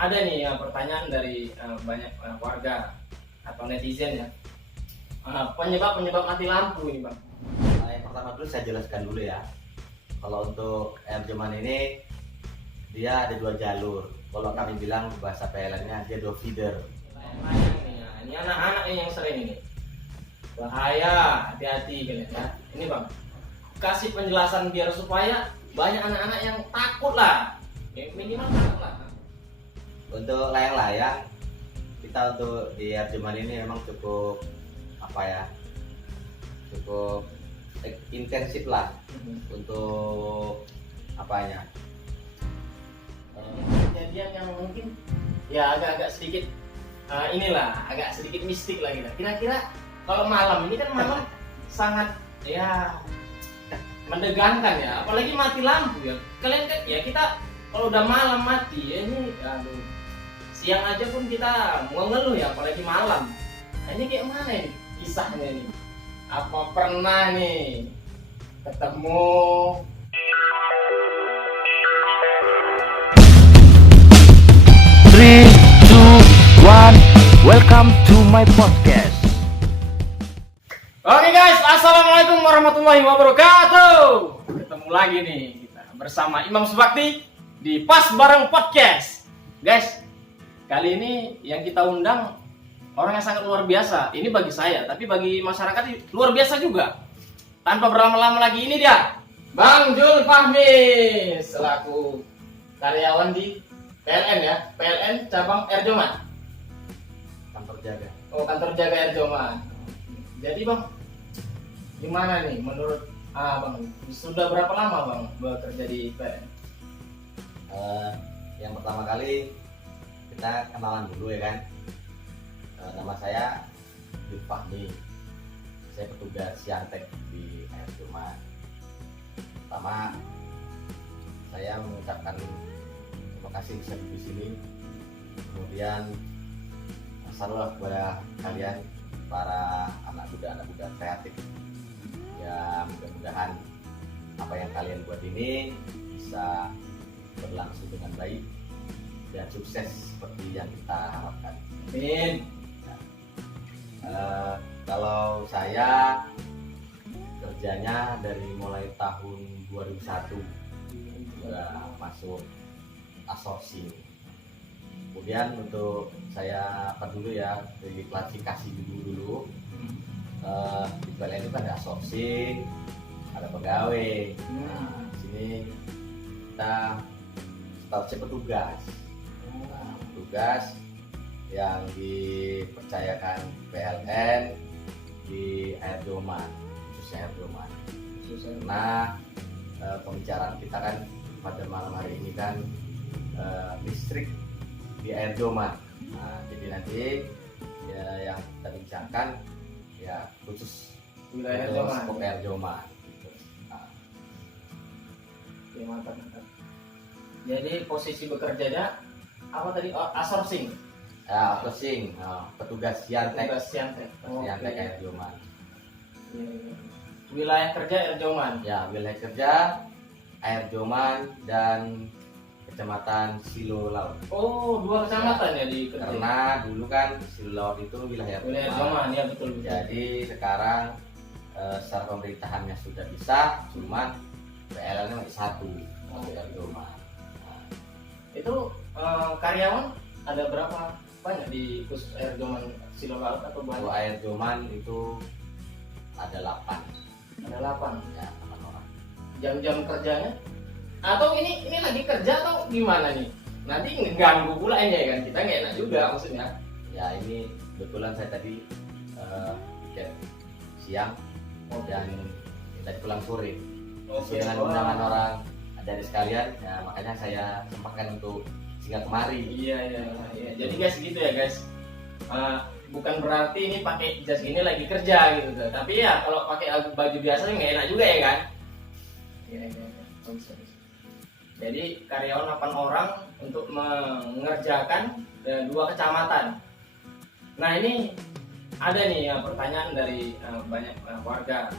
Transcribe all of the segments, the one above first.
ada nih pertanyaan dari banyak warga atau netizen ya. Penyebab mati lampu ini bang. Yang pertama dulu saya jelaskan dulu ya. Kalau untuk air joman ini dia ada 2 jalur. Kalau kami bilang bahasa PLN-nya dia 2 feeder. Layang-layang nih ya. Ini anak-anak yang sering ini. Bahaya, hati-hati kalian ya. Ini bang, kasih penjelasan biar supaya banyak anak-anak yang takut lah. Minimal takut lah. Untuk layang-layang kita untuk di air joman ini memang cukup cukup intensif lah untuk apanya. Kejadian yang mungkin ya agak sedikit agak sedikit mistik lah kita. Kira-kira kalau malam ini kan malam sangat ya mendegangkan ya, apalagi mati lampu ya. Kalian kan ya kita kalau udah malam mati ya ini aduh, siang aja pun kita mau ngeluh ya, apalagi malam. Nah, ini kayak mana ini kisahnya nih? Apa pernah nih ketemu 3, 2, 1, welcome to my podcast. Oke guys, assalamualaikum warahmatullahi wabarakatuh. Ketemu lagi nih kita bersama Imam Subakti di Pas Bareng Podcast. Guys, kali ini yang kita undang orang yang sangat luar biasa. Ini bagi saya, tapi bagi masyarakat luar biasa juga. Tanpa berlama-lama lagi, ini dia Bang Jul Fahmi selaku karyawan di PLN ya, PLN cabang Air Joman. Kantor jaga. Oh, kantor jaga Air Joman. Jadi bang, gimana nih menurut bang? Sudah berapa lama bang bekerja di PLN? Yang pertama kali kita kenalan dulu ya kan. Nama saya Jul Fahmi. Saya petugas Siantek di Air Joman. Pertama, saya mengucapkan terima kasih bisa di sini. Kemudian salulah kepada kalian para anak muda kreatif. Ya mudah-mudahan apa yang kalian buat ini bisa berlangsung dengan baik dan sukses seperti yang kita harapkan. Amin. Kalau saya kerjanya dari mulai tahun 2001 sudah masuk outsourcing. Kemudian untuk saya dulu ya dari klasifikasi dulu. Di PLN itu kan ada outsourcing, ada pegawai. Nah, di sini kita statusnya petugas. Nah, petugas yang dipercayakan PLN di Air Joman, khususnya Air Joman. Karena pembicaraan kita kan pada malam hari ini kan listrik di Air Joman. Nah, jadi nanti ya, yang kita bincangkan ya khusus Wilayah Air untuk Joman. skop Air Joman. Gitu. Nah, Oke, mantap. Jadi posisi bekerjanya apa tadi? Oh, outsourcing. ya outsourcing, petugas Siantek, Tugas Siantek. Siantek Oke. Air Joman. Iya. Wilayah kerja Air Joman. Ya wilayah kerja Air Joman dan Kecamatan Silo Laut. Oh, 2 kecamatan ya di kerja. Karena dulu kan Silo Laut itu wilayah Wilayah Air Joman. Joman ya betul. Jadi sekarang secara pemerintahannya sudah bisa, cuman PLN-nya masih satu, Air Joman. Nah, Itu karyawan ada berapa banyak di khusus Air Joman Silo Laut atau kalau banyak? Air Joman itu ada 8, Ada 8. ya 8 orang. Jam-jam kerjanya? Atau ini lagi kerja atau gimana nih? Nanti ngeganggu pula ini ya kan? Kita nggak enak juga maksudnya. Ya ini kebetulan saya tadi tiket siang dan tadi pulang sore. Sesuai dengan undangan orang dari sekalian, ya makanya saya sempatkan untuk singgah kemari. Iya. Jadi guys gitu ya guys. Bukan berarti ini pakai jas gini lagi kerja gitu tuh. Tapi ya kalau pakai baju biasa nggak enak juga ya kan? Iya. Bisa. Jadi karyawan 8 orang untuk mengerjakan 2 kecamatan. Nah ini ada nih pertanyaan dari banyak warga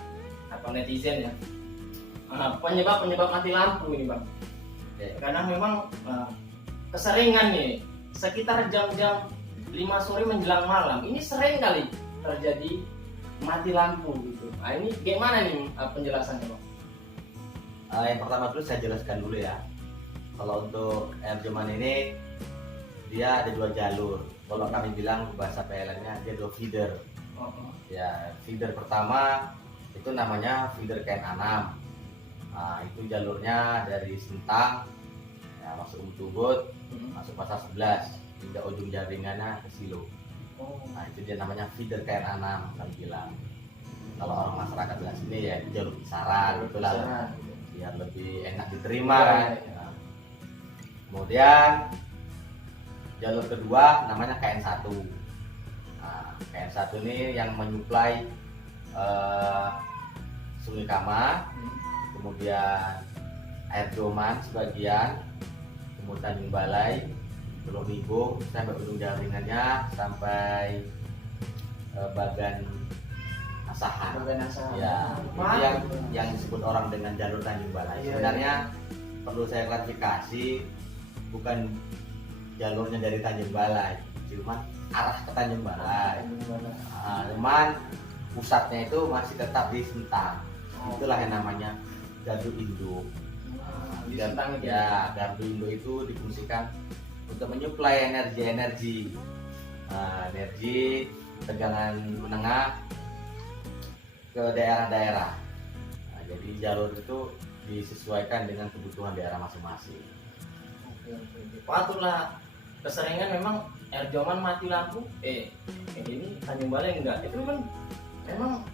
atau netizen ya. Penyebab mati lampu ini bang. Oke. Karena memang keseringan nih sekitar jam-jam 5 sore menjelang malam ini sering kali terjadi mati lampu gitu. Nah ini gimana nih penjelasannya Bang? Yang pertama dulu saya jelaskan dulu ya. Kalau untuk air joman ini dia ada 2 jalur. Kalau kami bilang bahasa PLN-nya dia 2 feeder. Ya, feeder pertama itu namanya feeder KN6. Nah, itu jalurnya dari Sentang ya, masuk Tubut, masuk pasar 11 hingga ujung jaringannya ke Silo. Nah, itu dia namanya feeder KN6 kami bilang. Kalau orang masyarakat bilang sini ya itu jalur kisaran itulah biar lebih enak diterima kan. Nah, kemudian jalur kedua namanya KN1. Nah, KN1 ini yang menyuplai Sungai Kama, kemudian air joman sebagian, kemudian Tanjung Balai, Pulau Mibo sampai ujung jaringannya sampai Bagan Asahan. Ya, itu yang disebut orang dengan jalur Tanjung Balai. Sebenarnya perlu saya klarifikasi, bukan jalurnya dari Tanjung Balai, cuman arah ke Tanjung Balai. Nah, cuman pusatnya itu masih tetap di Sentang. Itulah yang namanya gardu induk. Gardu induk itu difungsikan untuk menyuplai energi tegangan menengah ke daerah-daerah. Nah, jadi jalur itu disesuaikan dengan kebutuhan daerah masing-masing. Patutlah keseringan memang air joman mati lampu. Ini Tanjung Balai enggak. Itu kan memang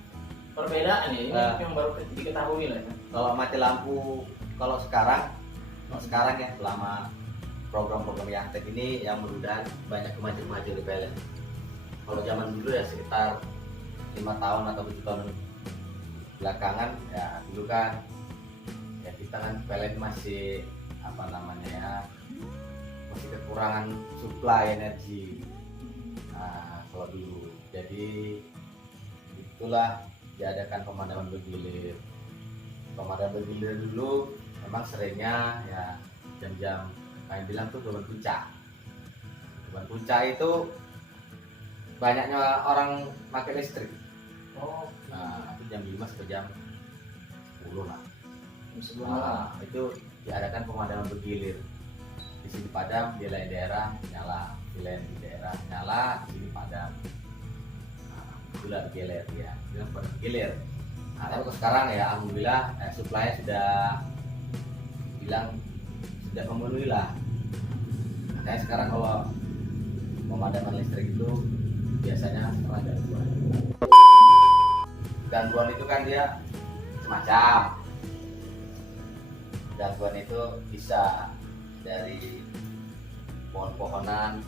perbedaan ya. Ini yang baru diketahui lah. Kalau mati lampu, kalau sekarang ya selama program-program yang aktif ini yang mudah banyak kemajuan di PLN. Kalau zaman dulu ya sekitar 5 tahun atau 7 tahun belakangan ya dulu kan ya kita kan PLN masih masih kekurangan suplai energi. Nah, kalau dulu jadi itulah diadakan pemadaman bergilir. Pemadaman bergilir dulu memang seringnya ya jam-jam kami bilang tuh beban puncak. Beban puncak itu banyaknya orang pakai listrik. Nah, itu jam 5 sampai jam 10 lah. Nah, itu diadakan pemadaman bergilir. Di sini padam, di lain daerah nyala, di lain daerah nyala, di sini padam. Nah, itulah bergilir ya, bilang pada bergilir. Nah, tapi sekarang ya alhamdulillah supply sudah memenuhi lah. Makanya sekarang kalau pemadaman listrik itu biasanya setelah gangguan itu kan dia macam gangguan itu bisa dari pohon-pohonan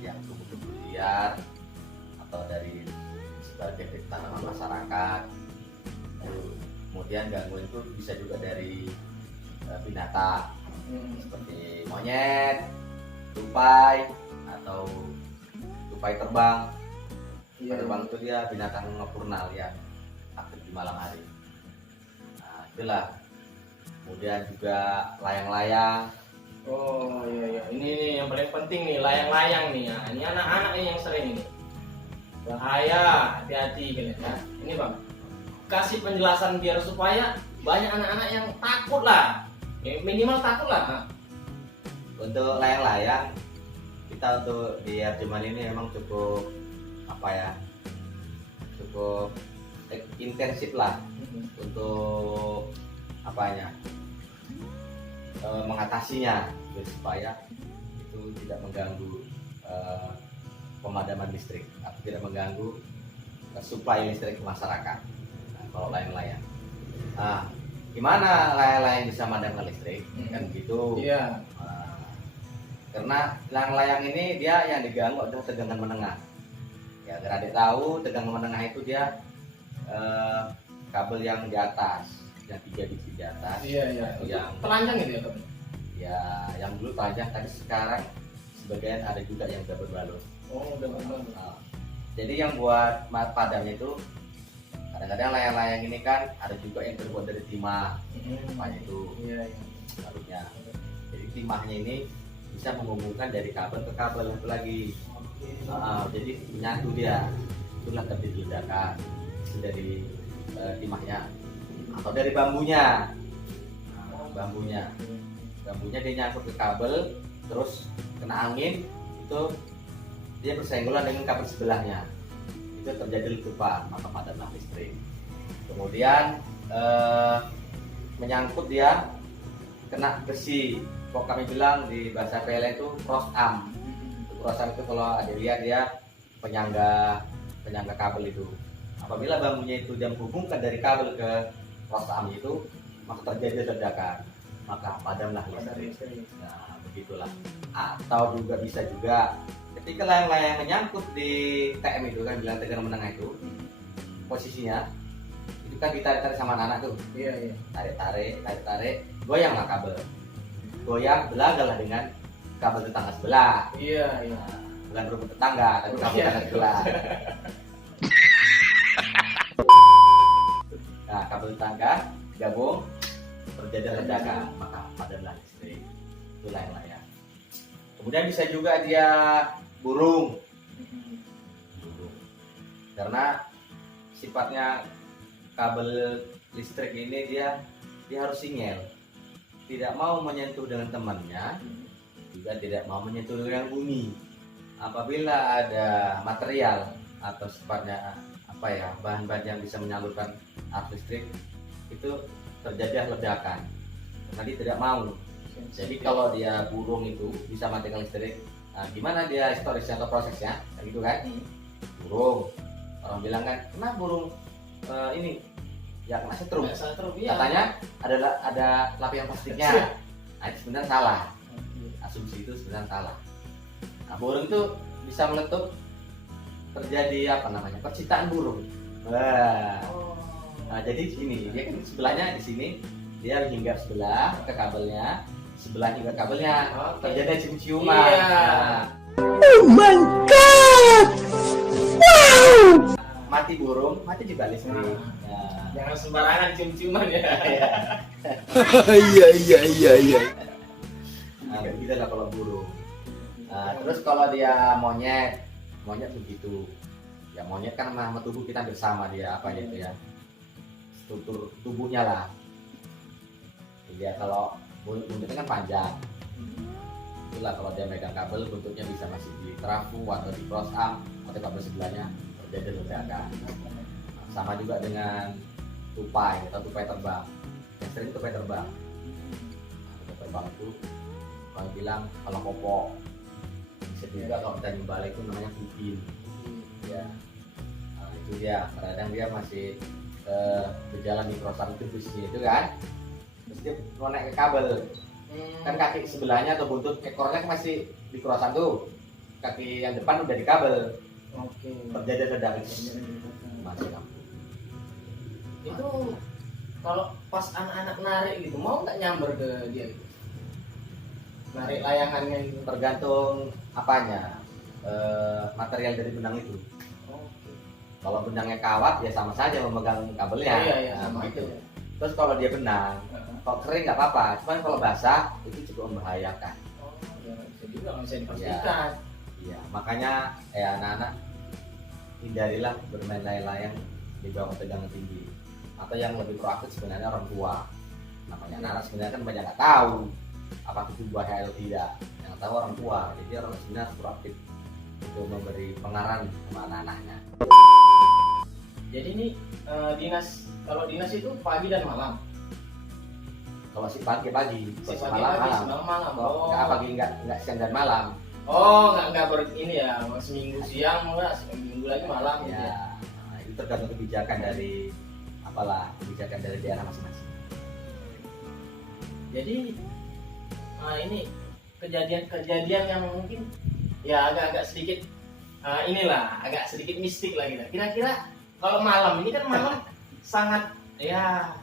yang tumbuh liar atau dari sebagai tanaman masyarakat. Kemudian gangguan itu bisa juga dari binatang seperti monyet, tupai atau tupai terbang. Terbang itu dia binatang nocturnal yang aktif di malam hari. Nah, itulah. Kemudian juga layang-layang. Oh iya. Ini yang paling penting nih, layang-layang nih ya. Ini anak-anak yang sering ini. Bahaya, hati-hati kalian ya. Ini Bang, kasih penjelasan biar supaya banyak anak-anak yang takut lah. Minimal takut lah. Untuk layang-layang kita untuk di air joman ini memang cukup cukup intensif lah untuk mengatasinya supaya itu tidak mengganggu pemadaman listrik atau tidak mengganggu suplai listrik ke masyarakat. Nah, kalau layang-layang, gimana layang-layang bisa memadamkan listrik kan gitu? Iya. Karena layang-layang ini dia yang diganggu adalah tegangan menengah. Ya, agar adik tahu tegangan menengah itu dia kabel yang di atas, yang 3 biji di atas. Iya. Yang telanjang gitu ya kabel? Ya, yang dulu telanjang, tapi sekarang sebagian ada juga yang udah berbalut. Oh, udah berbalut. Jadi yang buat padamnya itu kadang-kadang layang-layang ini kan ada juga yang terbuat dari timah. Timahnya itu balutnya. Jadi timahnya ini bisa menghubungkan dari kabel ke kabel satu lagi. Jadi menyatu dia, itulah terjadi ledakan. Itu dari timahnya atau dari bambunya. Bambunya dia nyangkut ke kabel, terus kena angin, itu dia bersenggolan dengan kabel sebelahnya, itu terjadi letupan, maka padamlah listrik. Kemudian menyangkut dia kena besi, kok kami bilang di bahasa PLN itu cross arm. Cross arm itu kalau ada lihat dia penyangga kabel itu. Apabila bambunya itu dia menghubungkan dari kabel ke cross arm itu, maka terjadi ledakan, maka padamlah listrik. Nah, begitulah. Atau juga bisa juga ketika layang-layang menyangkut di TM itu kan, bilang tegangan menengah itu, posisinya itu kan ditarik-tarik sama anak tuh. Iya. Tarik, goyanglah kabel. Goyang belagalah dengan kabel tetangga sebelah. Iya. Bukan rumput tetangga, tapi kabel tetangga sebelah. Nah, kabel tetangga gabung, terjadi ledakan, maka padamlah listrik. Itu layang-layang. Kemudian bisa juga dia burung. Karena sifatnya kabel listrik ini dia harus sinyal, tidak mau menyentuh dengan temannya, juga tidak mau menyentuh dengan bumi. Apabila ada material atau sifatnya bahan-bahan yang bisa menyalurkan arus listrik, itu terjadi ledakan karena dia tidak mau. Jadi kalau dia burung itu bisa matikan listrik, nah, gimana dia historisnya atau prosesnya, kayak gitu kan? Burung, orang bilang kan, kenapa burung ini ya kena setrum? Katanya ada lapisan plastiknya. Nah, itu sebenarnya salah. Asumsi itu sebenarnya salah. Nah, burung itu bisa meletup, terjadi percitaan burung. Nah, jadi gini, dia kan sebelahnya di sini, dia hinggap sebelah ke kabelnya, sebelah juga kabelnya, terjadi cium-ciuman. Nah, Oh my god! Wow! Mati burung, mati juga listrik. Nah, Jangan sembarangan cium-ciuman ya. Iya. nah begitu lah kalau burung. Nah, terus kalau dia monyet begitu. Ya monyet kan sama tubuh kita bersama dia gitu ya. Struktur tubuhnya lah. Dia kalau buntutnya kan panjang. Itulah kalau dia megang kabel, buntutnya bisa masih di trafo atau di cross arm atau kabel sebelahnya, terjadi ledakan. Sama juga dengan tupai atau tupai terbang. Yang sering tupai terbang. Tupai terbang itu kalau bilang kalau kopok. Bisa juga kalau kita nimbal itu namanya pupin. Ya. Nah, itu dia. Kadang dia masih berjalan di cross arm itu busnya itu kan. Terus dia mau naik ke kabel. Kan kaki sebelahnya atau buntut ekornya masih di cross arm tuh. Kaki yang depan udah di kabel. Terjadi ledakan. Masih lampu. Itu kalau pas anak-anak narik gitu, mau nggak nyamber ke dia gitu? Narik layangannya gitu. Tergantung apanya, material dari benang itu. Kalau benangnya kawat ya sama saja memegang kabelnya. Iya, nah, sama gitu. itu. Terus kalau dia benang, kalau kering nggak apa-apa, cuman kalau basah itu cukup membahayakan. Ya bisa juga, nggak bisa dipastikan. Iya, makanya anak-anak hindarilah bermain layang-layang di bawah tegangan tinggi. Atau yang lebih proaktif sebenarnya orang tua. Namanya anak sebenarnya kan banyak nggak tahu apakah itu bahaya atau tidak. Yang tahu orang tua. Jadi orang sebenarnya harus proaktif untuk memberi pengarahan sama anak-anaknya. Jadi ini kalau dinas itu pagi dan malam. Kalau si pagi, si malam. Oh. Nggak pagi nggak siang dan malam. Oh, nggak ini ya, seminggu siang, seminggu lagi malam gitu ya. Nah, itu tergantung kebijakan dari daerah masing-masing. Jadi ini kejadian yang mungkin ya agak sedikit agak sedikit mistik lah gitu. Kira-kira kalau malam ini kan malam sangat ya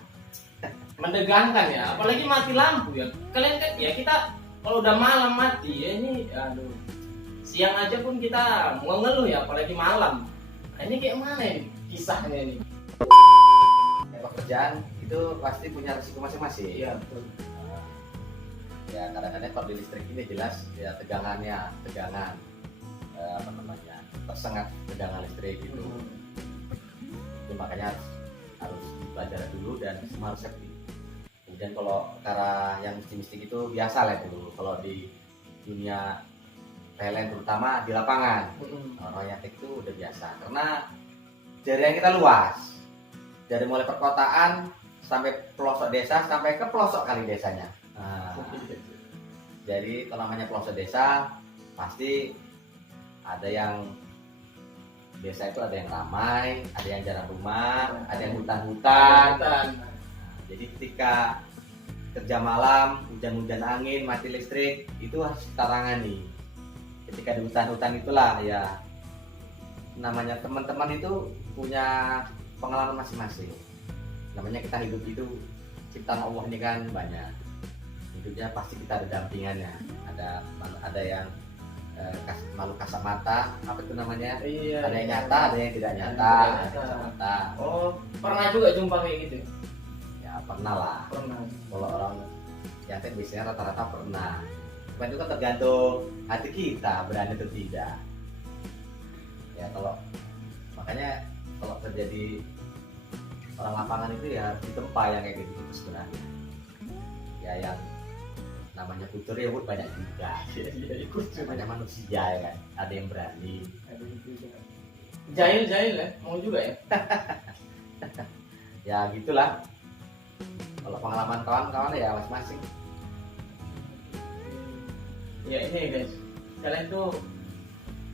mendegangkan ya, apalagi mati lampu ya. Kalian kan ya kita kalau udah malam mati ya ini aduh. Siang aja pun kita mengeluh ya, apalagi malam. Nah, ini kayak mana ini kisahnya ini? Pekerjaan itu pasti punya risiko masing-masing. Iya, betul. Ya kadang-kadang kalau di listrik ini jelas ya tegangan apa namanya, tersengat tegangan listrik gitu. Itu makanya harus dipelajari dulu dan semua harus safety. Kemudian kalau perkara yang mistik itu biasa lah dulu. Kalau di dunia PLN terutama di lapangan, orang itu udah biasa. Karena jaringan kita luas, dari mulai perkotaan sampai pelosok desa sampai ke pelosok kali desanya. Nah, jadi kalau namanya pelosok desa pasti ada yang desa itu ada yang ramai, ada yang jarang rumah, ada yang hutan-hutan. Jadi ketika kerja malam, hujan-hujan angin, mati listrik, itu harus kita tangani. Ketika di hutan-hutan itulah ya namanya teman-teman itu punya pengalaman masing-masing. Namanya kita hidup itu ciptaan Allah ini kan banyak. Hidupnya pasti kita ada dampingannya. Ada yang makhluk kasat mata, apa itu namanya? Iya, ada yang nyata, ada yang tidak nyata, ada yang kasat mata. Oh, pernah juga jumpa kayak gitu? Ya pernah lah. Pernah. Kalau orang yang biasanya rata-rata pernah. Cuman itu kan tergantung hati kita berani atau tidak. Ya makanya kalau terjadi orang lapangan itu ya ditempa yang kayak gitu sebenarnya. Ya yang namanya kultur ya banyak juga. Namanya manusia ya kan. Ada yang berani. Jahil ya, mau juga ya. Ya gitulah. Kalau pengalaman kawan-kawan ya masing-masing. Ya ini guys, kalian tuh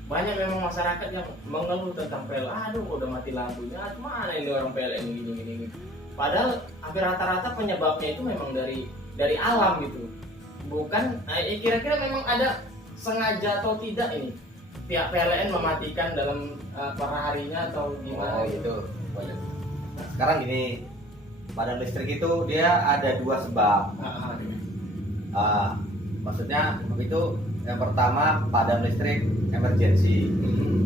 banyak memang masyarakat yang mengeluh tentang PLN. Aduh, udah mati lampunya, mana ini orang PLN gini. Padahal hampir rata-rata penyebabnya itu memang dari alam gitu. Bukan, kira-kira memang ada sengaja atau tidak ini pihak PLN mematikan dalam perharinya atau gimana? Oh itu boleh. Nah, sekarang gini, padam listrik itu dia ada dua sebab. Maksudnya itu yang pertama padam listrik emergensi,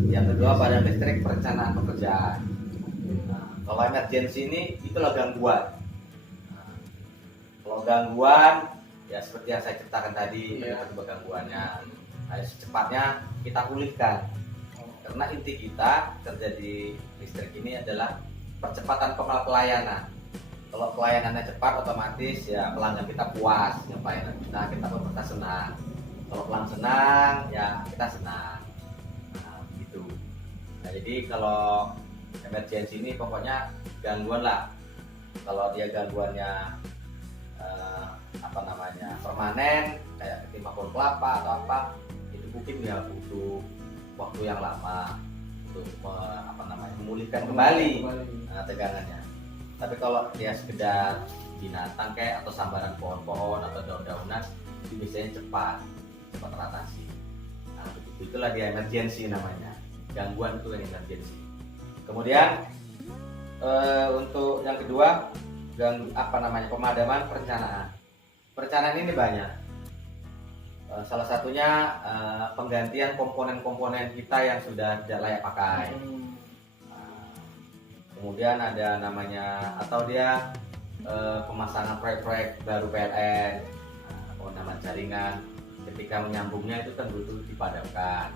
yang kedua padam listrik perencanaan pekerjaan. Nah, kalau emergensi ini itulah gangguan. Nah, kalau gangguan ya seperti yang saya ceritakan tadi, itu gangguannya. Nah, secepatnya kita pulihkan. Karena inti kita kerja di listrik ini adalah percepatan pelayanan. Kalau pelayanannya cepat, otomatis ya pelanggan kita puas dengan pelayanan kita pun kita senang. Kalau pelanggan senang, ya kita senang. Nah, gitu. Nah, jadi kalau emergensi ini pokoknya gangguan lah. Kalau dia gangguannya permanen, kayak ketimpa pohon kelapa atau apa, itu mungkin ya butuh waktu yang lama untuk memulihkan kembali tegangannya. Tapi kalau dia sekedar binatang kayak atau sambaran pohon-pohon atau daun-daunan, itu biasanya cepat teratasi. Nah, itulah dia emergensi namanya. Gangguan itu yang emergensi. Kemudian untuk yang kedua, pemadaman perencanaan. Perencanaan ini banyak. Salah satunya penggantian komponen-komponen kita yang sudah tidak layak pakai. Kemudian ada namanya atau dia pemasangan proyek-proyek baru PLN, penambahan jaringan. Ketika menyambungnya itu kan butuh dipadamkan.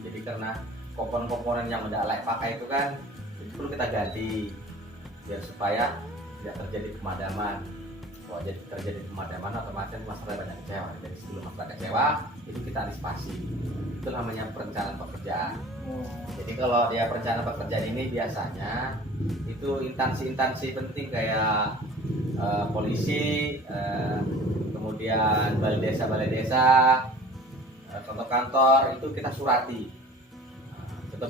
Jadi karena komponen-komponen yang tidak layak pakai itu kan itu perlu kita ganti biar supaya tidak terjadi pemadaman. Kalau terjadi pemadaman otomatis masyarakat banyak kecewa. Jadi sebelum masyarakat kecewa itu kita antisipasi. Itu namanya perencanaan pekerjaan. Jadi kalau dia perencanaan pekerjaan ini biasanya itu instansi-instansi penting kayak polisi, kemudian balai desa, kantor-kantor itu kita surati. Contoh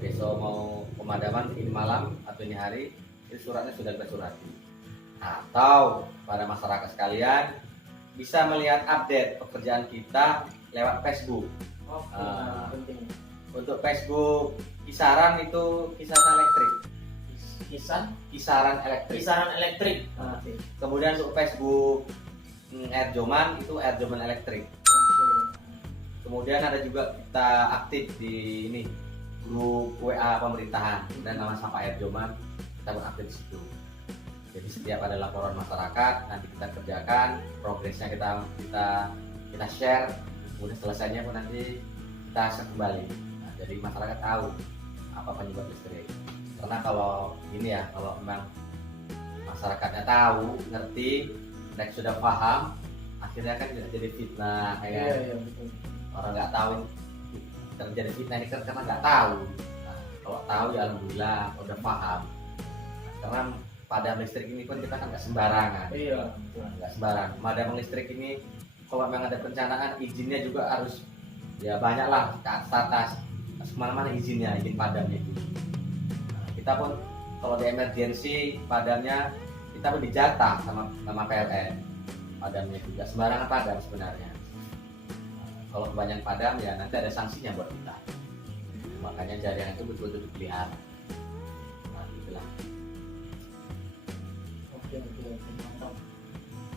besok mau pemadaman ini malam atau ini hari, itu suratnya sudah kita surati. Atau pada masyarakat sekalian bisa melihat update pekerjaan kita lewat Facebook. Untuk Facebook kisaran itu kisaran elektrik. Kisaran elektrik. Kemudian untuk Facebook Airjoman itu Airjoman elektrik. Kemudian ada juga kita aktif di ini grup WA pemerintahan dan nama sama Airjoman, kita beraktif di situ. Jadi setiap ada laporan masyarakat nanti kita kerjakan, progresnya kita share, udah selesainya pun nanti kita share kembali. Nah, jadi masyarakat tahu apa penyebab listrik. Karena kalau ini ya, kalau memang masyarakatnya tahu, ngerti, mereka sudah paham, akhirnya kan tidak jadi fitnah kayak betul. orang nggak tahu terjadi fitnah ini kan karena nggak tahu. Nah, kalau tahu ya alhamdulillah udah paham. Nah, karena padam listrik ini pun kita kan nggak sembarangan. Iya, Nggak sembarangan. Padam listrik ini kalau memang ada perencanaan izinnya juga harus ya banyak lah ke atas kemana-mana izinnya, izin padamnya itu. Nah, kita pun kalau di emergency padamnya kita pun dijatah sama PLN. Padamnya juga sembarangan padam sebenarnya. Kalau kebanyakan padam ya nanti ada sanksinya buat kita. Makanya jaringan itu betul-betul dipelihara. Nah, itulah. Oke, mantap.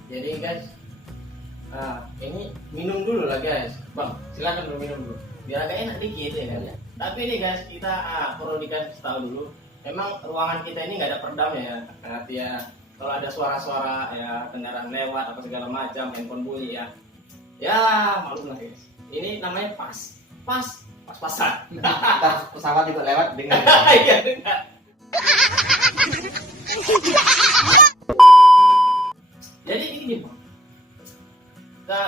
Jadi guys, ini minum dulu lah guys. Bang, silakan dulu minum dulu. Biar agak enak dikit ya kan. Ya. Tapi ini guys, kita perlu dikasih tahu dulu. Memang ruangan kita ini nggak ada peredamnya ya. Artinya ya, kalau ada suara-suara ya kendaraan lewat apa segala macam, handphone bunyi ya. Ya, maklum lah guys. Ini namanya pas-pasan. Ntar pesawat juga lewat dengan Iya, dengar. Jadi ini Bang.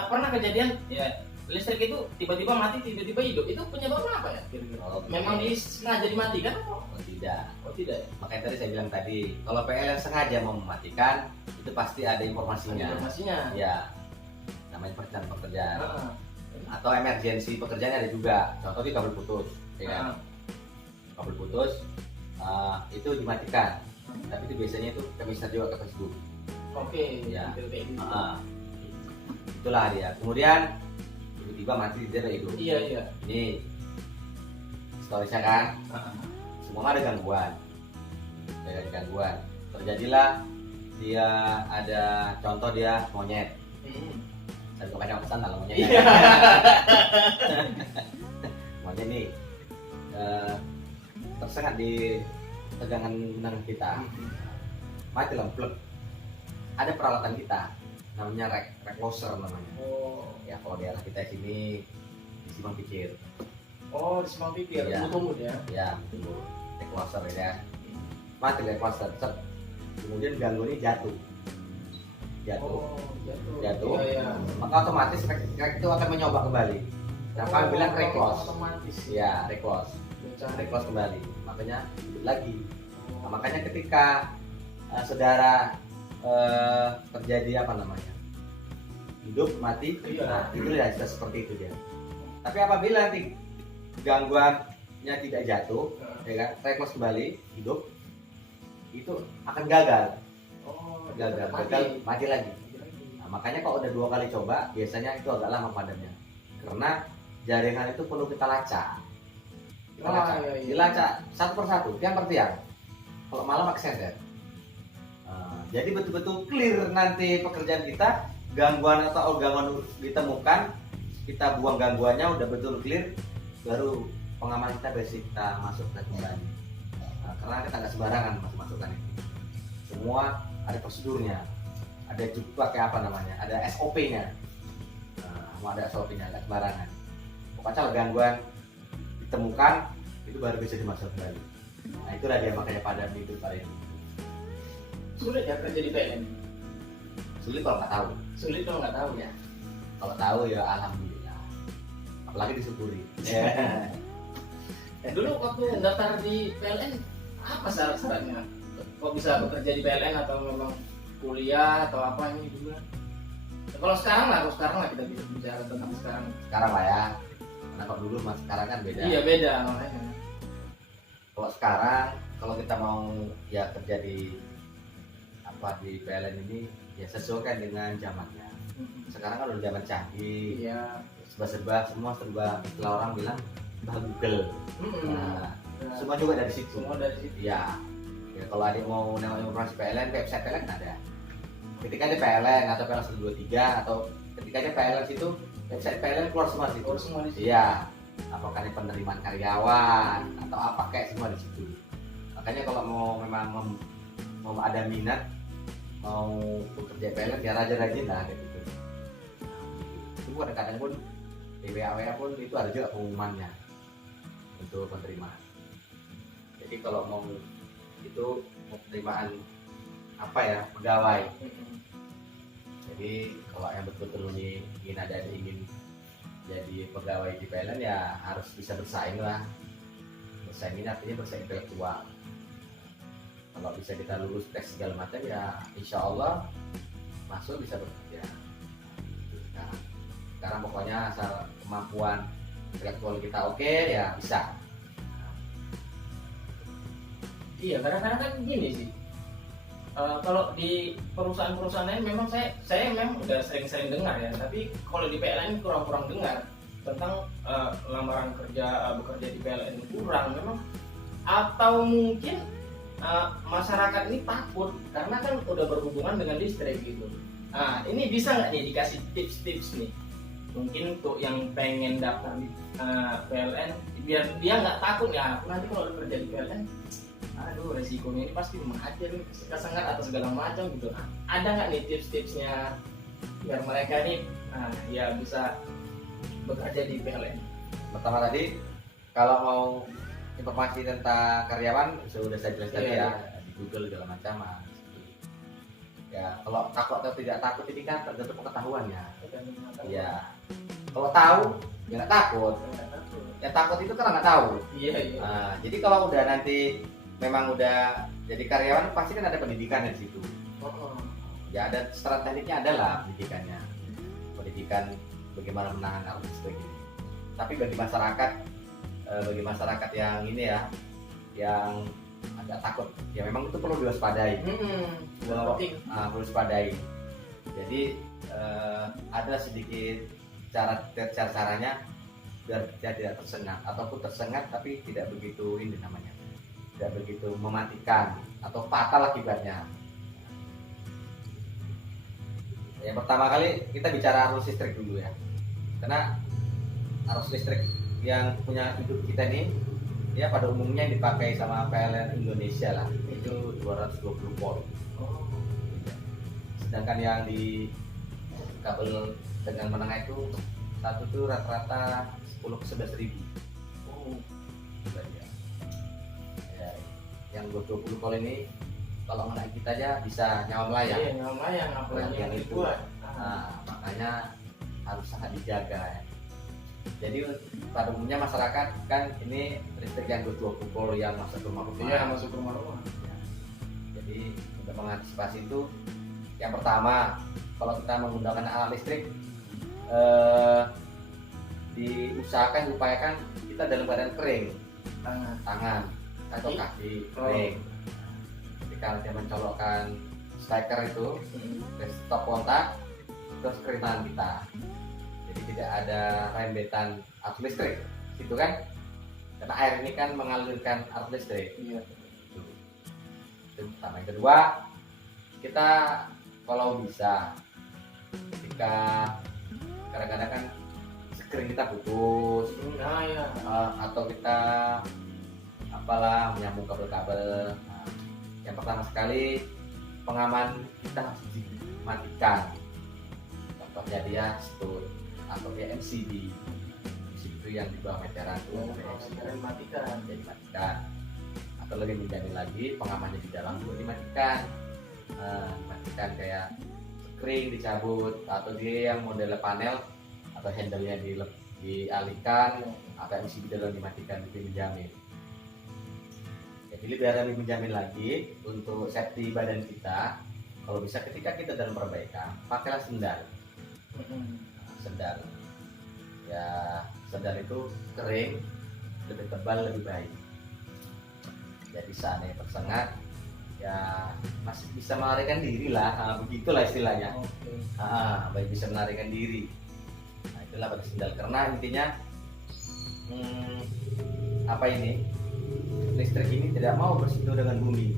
Pernah kejadian ya listrik itu tiba-tiba mati, tiba-tiba hidup. Itu penyebabnya apa ya kira-kira? Memang sengaja dimatikan atau? Oh, tidak. Oh tidak. Makanya tadi saya bilang tadi, kalau PLN sengaja mau mematikan, itu pasti ada informasinya. Informasinya. Ya, namanya pekerjaan. Ah, Atau emergensi pekerjaan ada juga. Contoh di kabel putus, ya kan? ah. Kabel putus itu dimatikan. Tapi itu biasanya itu kami bisa juga ke Facebook. Oke. Ya. Gitu, kayak gitu. Itulah dia. Kemudian tiba-tiba mati dia hidup. Iya. Ini historisnya kan. Ah, Semua ada gangguan. Ada gangguan. Terjadilah dia ada contoh dia monyet. Saya juga banyak pesan kalau monyet. Iya. Monyet nih tersengat di tegangan benang kita. Mati lemplek. Ada peralatan kita namanya recloser namanya. Oh. Ya kalau daerah kita sini di Simpang Pikir. Oh, di Simpang Pikir. Iya. Tunggu ya. Ya, itu recloser ya. Mati recloser. Kemudian gangguan ini jatuh. Oh, Jatuh. Iya. Maka otomatis rek itu akan mencoba kembali. Nah, kami bilang reclose. Otomatis. Ya, reclose kembali. Makanya hidup lagi. Nah, makanya ketika saudara terjadi apa namanya? Hidup mati, Iya. nah itu ya sudah seperti itu dia. Tapi apabila nanti gangguannya tidak jatuh, ya kan, reclose kembali, hidup, itu akan gagal. Oh, Gagal, mati lagi. Nah, makanya kalau udah 2 kali coba, biasanya itu agak lama padamnya. Karena jaringan itu perlu kita lacak. Iya. Dilacak satu persatu, tiang per tiang. Kalau malam pakai senter. Jadi betul-betul clear nanti pekerjaan kita, gangguan atau gangguan ditemukan, kita buang gangguannya udah betul clear, baru pengaman kita basic kita masukkan kembali. Karena kita nggak sembarangan masukkan itu. Semua ada prosedurnya, ada juga kayak apa namanya, ada SOP-nya. Mau ada SOP-nya, nggak sembarangan. Pokoknya kalau gangguan ditemukan, itu baru bisa dimasukkan kembali. Nah itulah dia makanya padam itu paling Sulit ya kerja di PLN. sulit kalau nggak tahu. Sulit kalau nggak tahu ya. Kalau tahu ya alhamdulillah. Apalagi disyukuri. Dulu waktu daftar di PLN apa syarat-syaratnya? Kok bisa bekerja di PLN atau memang kuliah atau apa ini juga? Kalau sekarang lah kita bisa bicara tentang sekarang. Sekarang lah ya. Karena kalau dulu mas sekarang kan beda. Iya beda makanya. Kalau sekarang kalau kita mau ya kerja di PLN ini ya sesuaikan dengan zamannya. Sekarang kan udah zaman canggih. Iya. Semua serba istilah orang bilang bah Google. Nah, semua juga dari situ. Semua dari situ. Ya kalau adik mau nengok informasi PLN, website PLN ada. Ketika ada PLN atau PLN 123 atau ketika ada PLN situ, website PLN keluar semua di situ. Keluar semua di situ. Iya. Apakah ini penerimaan karyawan atau apa kayak semua di situ. Makanya kalau mau memang mau ada minat mau bekerja PLN ya rajin-rajin lah kayak gitu. Itu kadang-kadang pun di WA pun itu ada juga pengumumannya untuk penerimaan. Jadi kalau mau itu penerimaan apa ya, pegawai. Jadi kalau yang betul-betul ingin jadi pegawai di PLN ya harus bisa bersaing lah. Bersaing ini artinya bersaing intelektual. Kalau bisa kita lulus tes segala macam ya insya Allah masuk bisa bekerja. Nah, sekarang pokoknya asal kemampuan intelektual kita oke ya bisa. Iya, kadang-kadang kan gini sih. Kalau di perusahaan-perusahaan lain memang saya memang udah sering-sering dengar ya, tapi kalau di PLN kurang-kurang dengar tentang lamaran kerja bekerja di PLN kurang memang, atau mungkin masyarakat ini takut karena kan udah berhubungan dengan listrik gitu. Nah, ini bisa nggak nih dikasih tips-tips nih? Mungkin untuk yang pengen daftar di PLN biar dia nggak takut ya, nanti kalau udah kerja di PLN aduh resikonya ini pasti mati nih, kesengat atau segala macam gitu. Ada nggak nih tips-tipsnya biar mereka nih ya bisa bekerja di PLN? Pertama tadi kalau mau informasi tentang karyawan sudah saya jelaskan ya di Google segala macam. Ya kalau takut atau tidak takut ini kan tergantung pengetahuannya. Iya. Kalau tahu ya nggak takut. Ya takut itu karena nggak tahu. Iya. Nah, jadi kalau udah nanti memang udah jadi karyawan pasti kan ada pendidikan di situ. Ya ada strategi tekniknya adalah pendidikannya. Pendidikan bagaimana menahan arus listrik ini. Tapi bagi masyarakat yang ini ya, yang agak takut, ya memang itu perlu diwaspadai. Perlu waspadai. Jadi ada sedikit caranya biar kita tidak tersengat ataupun tersengat tapi tidak begitu ini namanya. Tidak begitu mematikan atau fatal akibatnya. Yang pertama kali kita bicara arus listrik dulu ya, karena arus listrik yang punya hidup kita ini ya pada umumnya dipakai sama PLN Indonesia lah, itu 220 volt. Sedangkan yang di kabel dengan menengah itu satu tuh rata-rata 10 ke 11 ribu. Yang 20 volt ini kalau menaik kita aja bisa nyawa melayang. Iya, nyawa melayang apalagi yang dibuat. Nah, makanya harus sangat dijaga ya. Jadi pada umumnya masyarakat kan ini listrik yang 20 volt yang masuk ke rumah-rumah. Iya, masuk ke rumah-rumah. Ya. Jadi untuk mengantisipasi itu yang pertama kalau kita menggunakan alat listrik diupayakan kita dalam keadaan kering, tangan atau kaki kering. Ketika dia mencolokkan steker itu stop kontak terus kering tangan kita, jadi tidak ada rembetan arus listrik gitu kan, karena air ini kan mengalirkan arus listrik. Itu pertama. Yang kedua, kita kalau bisa ketika kadang-kadang kan skrin kita putus, atau kita apalah menyambung kabel-kabel. Nah, yang pertama sekali pengaman kita harus dimatikan. Contohnya dia stun atau dia MCB. Itu yang di bawah meteran itu Matikan. Jadi matikan. Atau lebih menjamin lagi pengamannya di dalam juga dimatikan. Matikan kayak screen dicabut atau dia yang model panel atau handle-nya dialihkan atau MCB dalam dimatikan, itu menjamin. Jadi biar lebih menjamin lagi untuk safety badan kita, kalau bisa ketika kita dalam perbaikan pakailah sendal. Sendal ya, sendal itu kering, lebih tebal, lebih baik. Jadi seandainya tersengat ya masih bisa melarikan diri lah, begitulah istilahnya. Baik bisa melarikan diri. Nah itulah pada sendal, karena intinya listrik ini tidak mau bersentuh dengan bumi.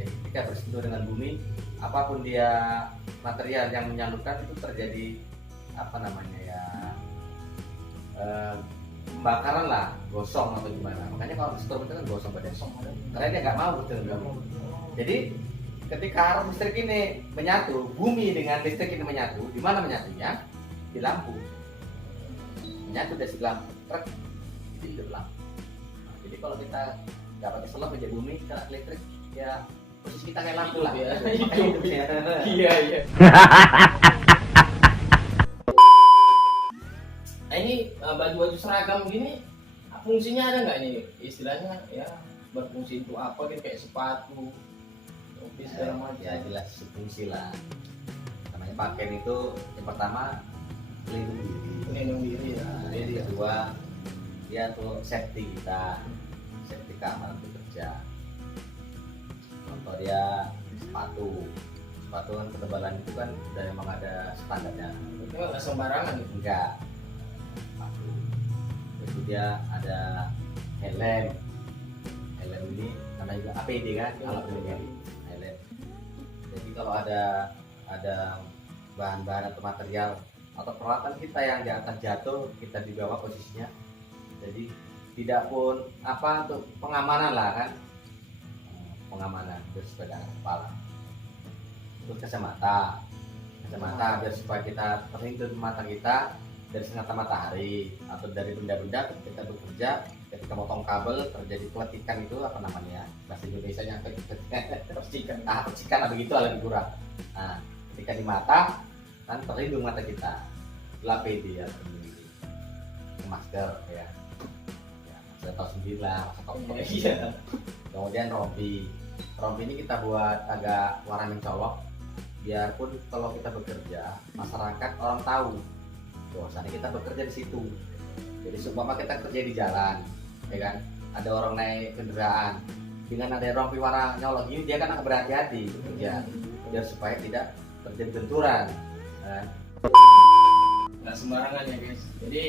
Jadi ketika bersentuh dengan bumi, apapun dia material yang menyalurkan itu terjadi pembakaran lah, gosong atau gimana. Makanya kalau di store itu kan gosong pada karena dia nggak mau betul. Jadi ketika arus listrik ini menyatu, bumi dengan listrik ini menyatu, di mana menyatunya? Di lampu. Menyatu dari lampu, truk, itu hidup lampu. Nah, jadi kalau kita dapat selop menjadi bumi, kena listrik, ya posisi kita kayak lampu lah. Ya, Makanya hidupnya. Iya. Nah ini baju-baju seragam gini fungsinya ada nggak nih istilahnya ya berfungsi untuk apa gitu kayak sepatu, topi segala macam. Ya jelas fungsi lah. Namanya pakaian itu yang pertama melindungi diri. Melindungi diri ya. Nah, yang kedua dia untuk safety kita, safety keamanan bekerja. Contoh dia sepatu kan ketebalan itu kan sudah memang ada standarnya. Itu nggak sembarangan gitu. Enggak. Sepatu. Terus dia ada helm ini namanya juga APD kan, alat pelindung helm. Jadi kalau ada bahan-bahan atau material atau peralatan kita yang di atas jatuh, kita di bawah posisinya. Jadi tidak pun apa untuk pengamanan lah kan, pengamanan biar supaya kepala. Terus kacamata biar supaya kita terlindung mata kita dari sinar matahari atau dari benda-benda ketika kita bekerja, ketika motong kabel terjadi peletikan itu apa namanya bahasa Indonesia nya percikan begitu lebih kurang. Nah ketika di mata kan terlindung mata kita, APD ya, masker ya saya tahu sendiri lah masa top. Iya. Kemudian rompi ini kita buat agak warna mencolok biarpun kalau kita bekerja masyarakat orang tahu bahwasanya kita bekerja di situ. Jadi seumpama kita kerja di jalan, ya kan, ada orang naik kendaraan, dengan ada rompi warna nyolok ini dia kan akan berhati-hati bekerja, biar supaya tidak terjadi benturan. Nggak sembarangan ya guys. Jadi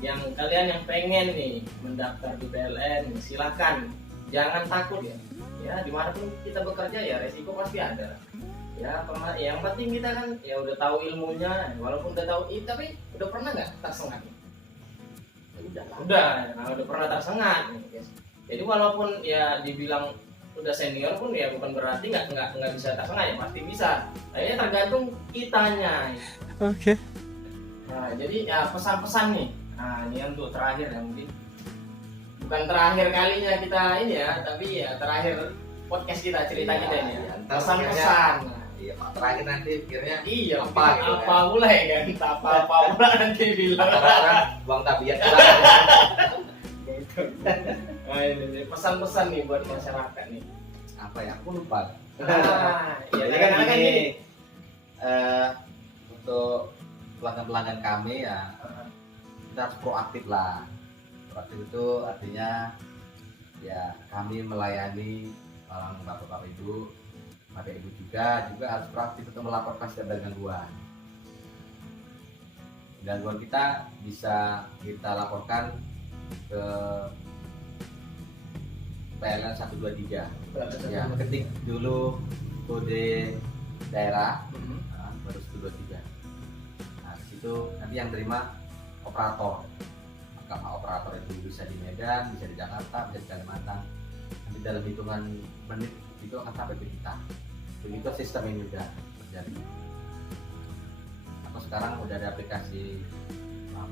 yang kalian yang pengen nih mendaftar di PLN silakan, jangan takut ya. Ya dimanapun kita bekerja ya resiko pasti ada. Ya pernah, yang penting kita kan ya udah tahu ilmunya, walaupun udah tahu tapi udah pernah nggak tersengat? Ya udah pernah tersengat guys. Jadi walaupun ya dibilang udah senior pun ya bukan berarti nggak bisa tersengat, ya pasti bisa. Akhirnya tergantung kitanya. Oke. Nah jadi ya pesan-pesan nih. Nah ini untuk terakhir ya, mungkin bukan terakhir kalinya kita ini ya, tapi ya terakhir podcast kita, cerita kita ini ya. Pesan-pesan. Iya, terakhir nanti pikirnya Iya, apa gitu apa mulai kan? Apa pula nanti bilang. Buang tabiat. Nah, ini pesan-pesan nih buat masyarakat nih. Apa ya? Aku lupa. Iya Jadi kan gini, untuk pelanggan-pelanggan kami ya kita harus proaktif lah. Proaktif itu artinya ya kami melayani orang bapak-bapak ibu, ada ibu juga harus proaktif untuk melaporkan setiap ada gangguan. Gangguan kita bisa kita laporkan ke PLN 123. Ya, ketik dulu kode daerah baru 123. Nah, situ nanti yang terima operator. Maka operator itu bisa di Medan, bisa di Jakarta, bisa di Kalimantan. Nanti dalam hitungan menit itu akan sampai ke kita. Begitu sistem ini udah terjadi. Atau sekarang udah ada aplikasi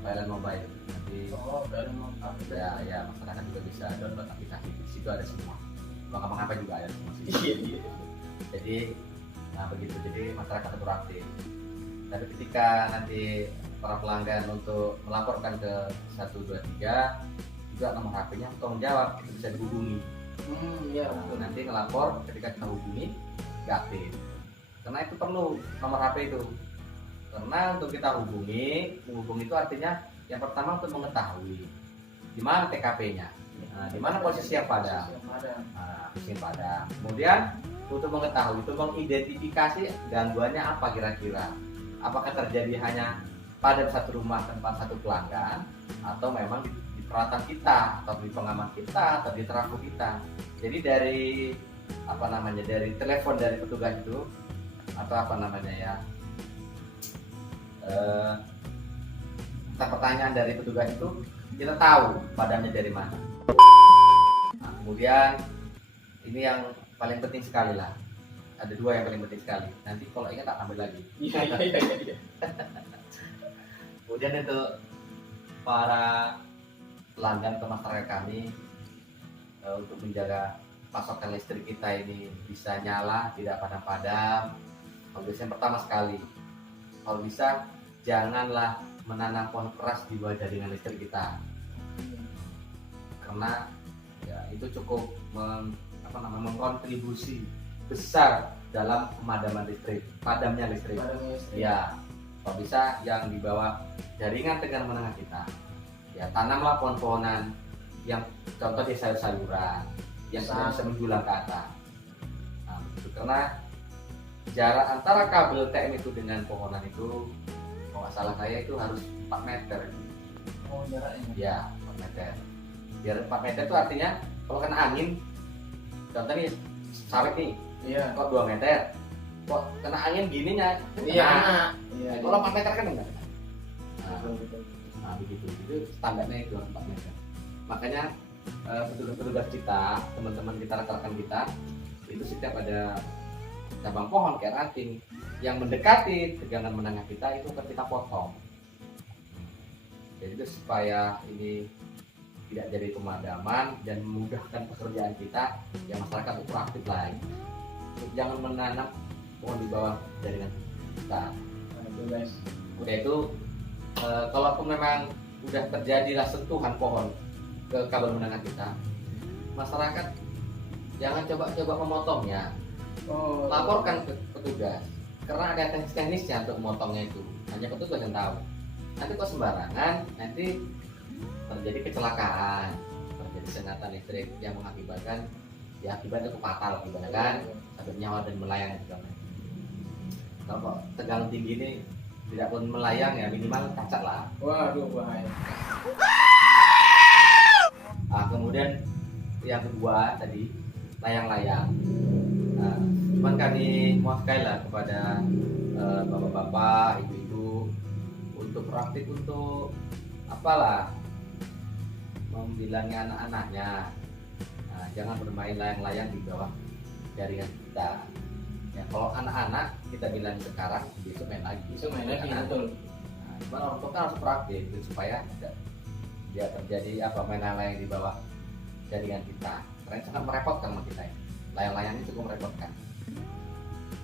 PLN Mobile. Nanti ya masyarakat juga bisa download aplikasi. Di situ ada semua. Bang apa juga ada semua. Iya. Jadi begitu. Jadi masyarakat beraktif. Tapi ketika nanti para pelanggan untuk melaporkan ke 123 juga nomor HP-nya tolong jawab, itu bisa dihubungi. Iya. Nanti ngelapor ketika kita hubungi nggak aktif. Karena itu perlu nomor HP itu. Karena untuk kita menghubungi itu artinya yang pertama untuk mengetahui di mana TKP-nya, di mana posisi yang padam. Posisi yang padam. Kemudian untuk mengetahui, untuk mengidentifikasi gangguannya apa kira-kira. Apakah terjadi hanya pada satu rumah tempat satu pelanggan, atau memang di peralatan kita, atau di pengaman kita, atau di trafo kita. Jadi dari dari telepon dari petugas itu, atau pertanyaan dari petugas itu, kita tahu padamnya dari mana. Nah, kemudian ini yang paling penting sekali lah, ada 2 yang paling penting sekali. Nanti kalau ingat tak ambil lagi. Iya. Kemudian untuk para pelanggan atau masyarakat kami, untuk menjaga pasokan listrik kita ini bisa nyala, tidak padam-padam. Kalau bisa yang pertama sekali, kalau bisa janganlah menanam pohon keras di bawah jaringan listrik kita, karena ya itu cukup mengkontribusi besar dalam pemadaman listrik, padamnya listrik. Ya, kalau bisa yang di bawah jaringan tegangan menengah kita, ya tanamlah pohon-pohonan yang contohnya sayur-sayuran yang sudah bisa menjulang ke atas. Nah, begitu. Karena jarak antara kabel TM itu dengan pohonan itu, kalau nggak salah saya itu harus 4 meter. Oh, jaraknya. Ya, 4 meter. Jarak 4 meter itu artinya kalau kena angin, contohnya sawit nih, Iya. kok 2 meter, kok kena angin gininya, Iya. Nah, kalau 4 meter kan enggak. Betul. Nah, begitu. Itu standarnya itu 4 meter. Makanya petugas kita, teman-teman kita, rekan-rekan kita, itu setiap ada cabang pohon kayak ranting yang mendekati tegangan menengah kita itu akan kita potong. Jadi itu supaya ini tidak jadi pemadaman dan memudahkan pekerjaan kita, ya masyarakat itu aktif lagi. Jangan menanam pohon di bawah jaringan kita. Nah, itu guys. Udah itu, kalaupun memang udah terjadilah sentuhan pohon ke kabel menengah kita, masyarakat jangan coba-coba memotongnya. Oh, Laporkan ke petugas, karena ada teknis-teknisnya untuk memotongnya itu. Hanya petugas yang tahu. Nanti kok sembarangan, nanti terjadi kecelakaan, terjadi sengatan listrik yang mengakibatkan, ya akibatnya itu fatal akibatnya kan, sampai nyawa dan melayang juga. Kalau kok tegangan tinggi ini tidak pun melayang, ya minimal cacat lah. Waduh, bahaya. Nah, kemudian yang kedua tadi layang-layang. Nah, cuman kami mau sekali lah kepada bapak-bapak, ibu-ibu untuk praktik, untuk apalah, membilangi anak-anaknya. Nah, jangan bermain layang-layang di bawah jaringan kita. Ya, kalau anak-anak kita bilang sekarang, besok main lagi. Bisa main lagi, Nah, betul. cuman orang tua kan harus praktik gitu, supaya tidak terjadi main layang-layang di bawah jaringan kita. Karena sangat merepotkan sama kita. Layang-layang ini cukup merepotkan.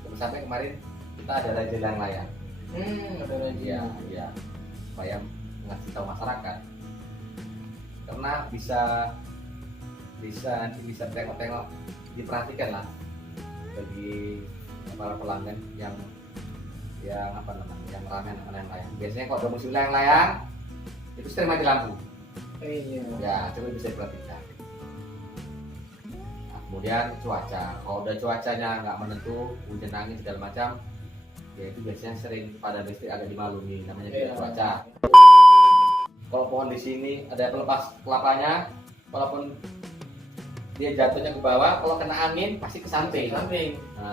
Terus sampai kemarin kita ada lagi layang-layang. Ada lagi. Iya, supaya ngasih tahu masyarakat. Karena bisa tengok-tengok, diperhatikan lah bagi para pelanggan yang apa namanya, yang ramai layang-layang. Biasanya kalau udah musim layang-layang itu sering mati lampu. Iya. Ya, coba bisa diperhatikan. Nah, kemudian cuaca. Kalau udah cuacanya nggak menentu, hujan angin segala macam, ya itu biasanya sering pada listrik agak dimaklumi, namanya juga cuaca. Kalau pohon di sini ada pelepas kelapanya, walaupun dia jatuhnya ke bawah, kalau kena angin pasti ke samping. Nah,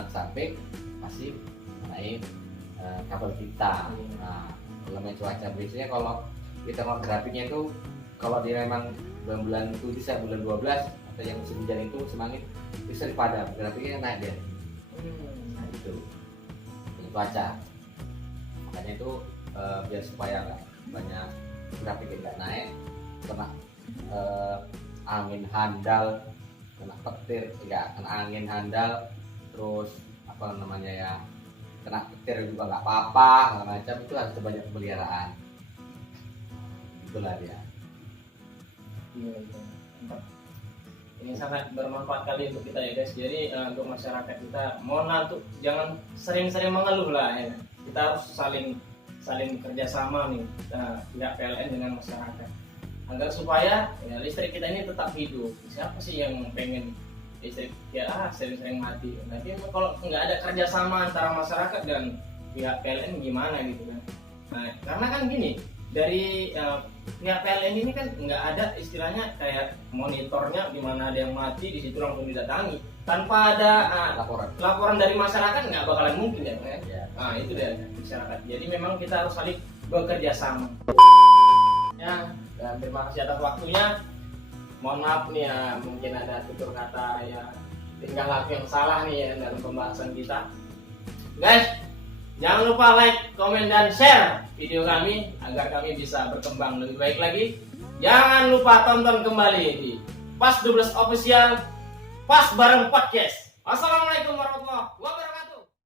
ke samping pasti naik kabel kita. Nah, kalau main cuaca biasanya kalau kita mau grafiknya itu, kalau dia memang bulan 7 sampai bulan 12 atau yang musim hujan itu semangin bisa dipadam, grafiknya naik dia. Nah, itu cuaca. Makanya itu biar supaya nggak banyak grafiknya nggak naik, kena angin handal, kena petir, ya kena angin handal, terus apa namanya ya, kena petir juga nggak apa-apa, segala macam, itu harus banyak pemeliharaan. Itulah dia. Iya. Ini sangat bermanfaat kali untuk kita ya guys. Jadi untuk masyarakat kita, mohon tuh jangan sering-sering mengeluh lah ya. Kita harus saling kerjasama nih, pihak PLN dengan masyarakat, agar supaya ya, listrik kita ini tetap hidup. Siapa sih yang pengen listrik ya sering-sering mati? Nanti kalau nggak ada kerjasama antara masyarakat dan pihak PLN gimana gitu kan? Nah, karena kan gini, dari pihak PLN ini kan nggak ada istilahnya kayak monitornya, di mana ada yang mati di situ langsung didatangi tanpa ada laporan dari masyarakat, nggak bakalan mungkin ya kan? Nah, itu dari masyarakat. Jadi memang kita harus saling bekerja sama. Ya, dan terima kasih atas waktunya. Mohon maaf nih ya, mungkin ada tutur kata ya tingkah laku yang salah nih ya dalam pembahasan kita. Guys, jangan lupa like, komen, dan share video kami agar kami bisa berkembang lebih baik lagi. Jangan lupa tonton kembali di Pas 12 Official, Pas Bareng Podcast. Wassalamualaikum warahmatullahi wabarakatuh.